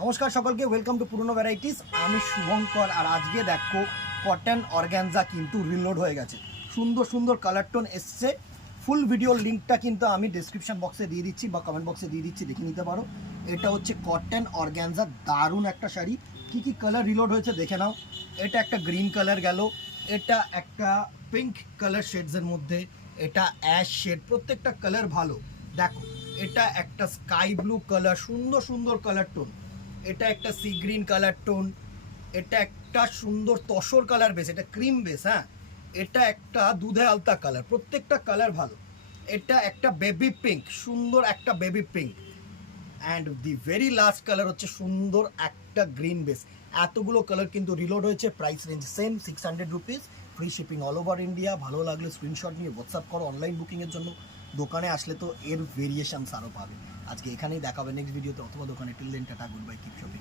নমস্কার সকলকে, welcome to পুরনো ভ্যারাইটিস। আমি শুভঙ্কর, আর আজকে দেখো কটন অর্গ্যানজা কিন্তু রিলোড হয়ে গেছে। সুন্দর সুন্দর কালার টোন এসছে। ফুল ভিডিওর লিঙ্কটা কিন্তু আমি ডেসক্রিপশন বক্সে দিয়ে দিচ্ছি বা কমেন্ট বক্সে দিয়ে দিচ্ছি, দেখে নিতে পারো। এটা হচ্ছে কটন অর্গ্যানজা, দারুণ একটা শাড়ি। কি কি কালার রিলোড হয়েছে দেখে নাও। এটা একটা গ্রিন কালার গেল, এটা একটা পিঙ্ক কালার শেডসের মধ্যে, এটা অ্যাশ শেড, প্রত্যেকটা কালার ভালো। দেখো, এটা একটা স্কাই ব্লু কালার, সুন্দর সুন্দর কালার টোন। এটা একটা সি গ্রিন কালার টোন, এটা একটা সুন্দর তসর কালার বেস, এটা ক্রিম বেস। হ্যাঁ, এটা একটা দুধে আলতা কালার, প্রত্যেকটা কালার ভালো। এটা একটা বেবি পিঙ্ক, সুন্দর একটা baby pink. And the very last colour হচ্ছে সুন্দর একটা গ্রিন বেস। এতগুলো কালার কিন্তু রিলোড হয়েছে। Price range same 600 rupees, free shipping all over India. ভালো লাগলে স্ক্রিনশট নিয়ে হোয়াটসঅ্যাপ করো অনলাইন বুকিংয়ের জন্য। দোকানে আসলে তো এর ভেরিয়েশনস আরও পাবে। আজকে এখানেই দেখাবে নেক্সট ভিডিওতে অথবা দোকানে। Till then, tata, good bye, keep shopping.